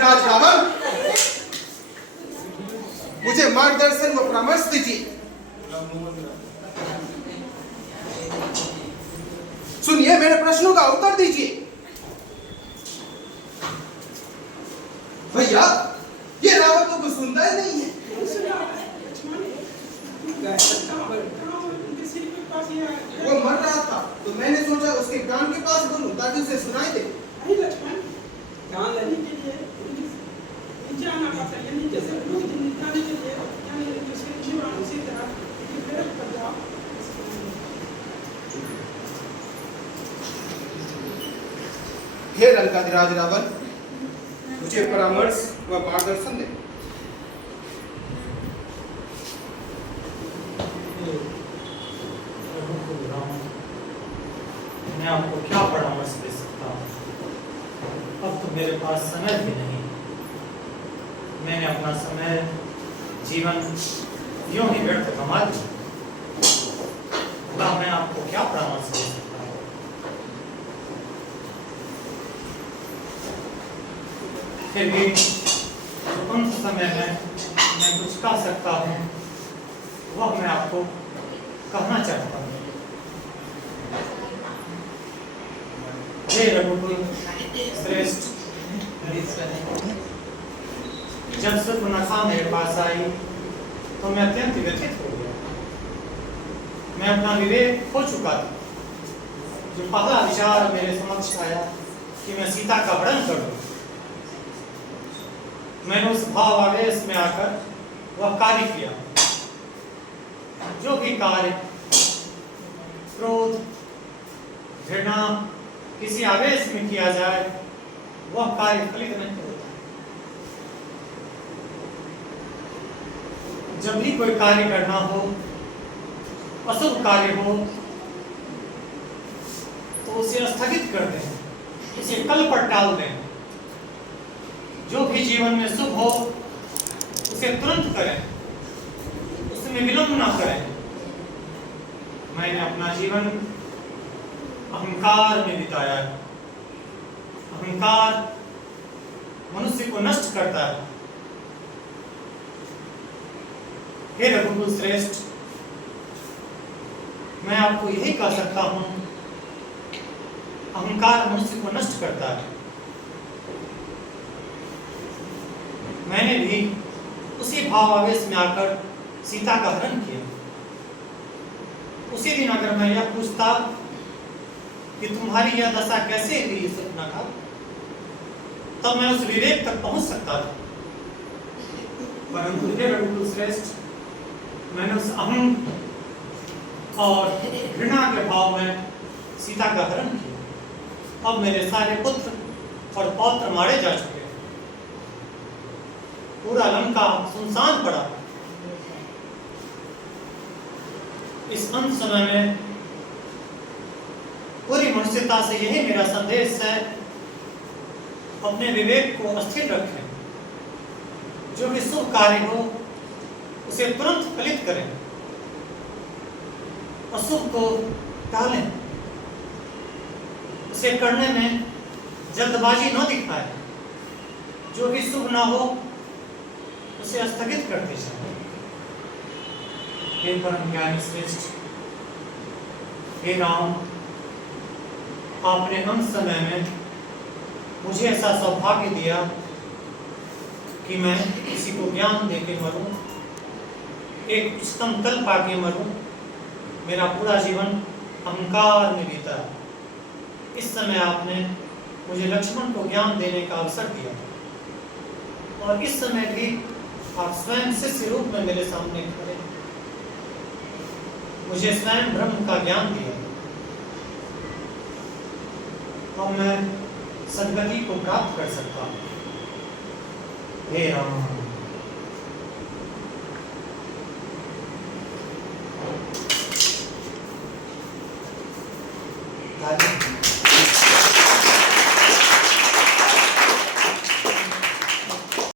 लंकाधिराज रावण, मुझे मार्गदर्शन व परामर्श दीजिए। सुनिए, मेरे प्रश्नों का उत्तर दीजिए। भैया, ये रावण तो कुछ सुनता ही नहीं है। वो मर रहा था तो मैंने सोचा उसके कान के पास बोलूं ताकि उसे सुनाई दे। कान लेने के लिए नीचे आना पड़ता है, नीचे से निकालने के लिए यानी उसके जीवन उसी तरह प्रेरित कर जाओ। हे लंकाधिराज रावण, मुझे परामर्श व मार्गदर्शन दे। मैं आपको क्या परामर्श दे सकता हूँ? अब तो मेरे पास समय भी नहीं। मैंने अपना समय जीवन यूं ही व्यर्थ गंवा दिया। मैं आपको क्या परामर्श दे सकता हूँ? फिर भी उन समय में मैं कुछ कह सकता हूँ वह मैं आपको कहना चाहता हूँ। हे रघुकुल श्रेष्ठ, जब सुपर्णखा मेरे पास आई तो मैं अत्यंत व्यथित हो गया। मैं अपना विवेक खो चुका था। जो पहला विचार मेरे समक्ष आया कि मैं सीता का हरण कर दूं, मैंने उस भाव आवेश में आकर वह कार्य किया। जो भी कार्य क्रोध, घृणा, किसी आवेश में किया जाए वह कार्य फलित नहीं होता। जब भी कोई कार्य करना हो, अशुभ कार्य हो, तो उसे स्थगित कर दें, उसे कल पर टाल दें। जो भी जीवन में शुभ हो उसे तुरंत करें, उसमें विलंब ना करें। मैंने अपना जीवन अहंकार में बिताया है। अहंकार मनुष्य को नष्ट करता है। हे रघुकुल श्रेष्ठ, मैं आपको यही कह सकता हूं, अहंकार मनुष्य को नष्ट करता है। मैंने भी उसी भाव आवेश में आकर सीता का हरण किया। उसी दिन अगर मैं यह पूछता कि तुम्हारी यह दशा कैसे हुई सुपर्णखा, तब मैं उस विवेक तक पहुंच सकता था। परंतु हे रघुकुल श्रेष्ठ, मैंने उस अहं और घृणा के भाव में सीता का हरण किया। अब मेरे सारे पुत्र और पौत्र मारे जा चुके, पूरा लंका सुनसान पड़ा। इस अंत समय में पूरी मनुष्यता से यही मेरा संदेश है, अपने विवेक को स्थिर रखें। जो भी शुभ कार्य हो उसे तुरंत फलित करें, अशुभ को टालें। उसे करने में जल्दबाजी न दिखाएं। जो भी शुभ ना हो उसे स्थगित कर दीजिए। हे परम ज्ञानी श्रेष्ठ, हे राम, आपने अंत समय में मुझे ऐसा सौभाग्य दिया कि मैं किसी को ज्ञान देके मरूं, एक उच्चतम तल पाके मरूं। मेरा पूरा जीवन अहंकार में बीता। इस समय आपने मुझे लक्ष्मण को ज्ञान देने का अवसर दिया और इस समय भी आप स्वयं शिष्य रूप में मेरे सामने खड़े, मुझे स्वयं ब्रह्म का ज्ञान दिया। अब मैं सद्गति को प्राप्त कर सकता हूँ। हे राम।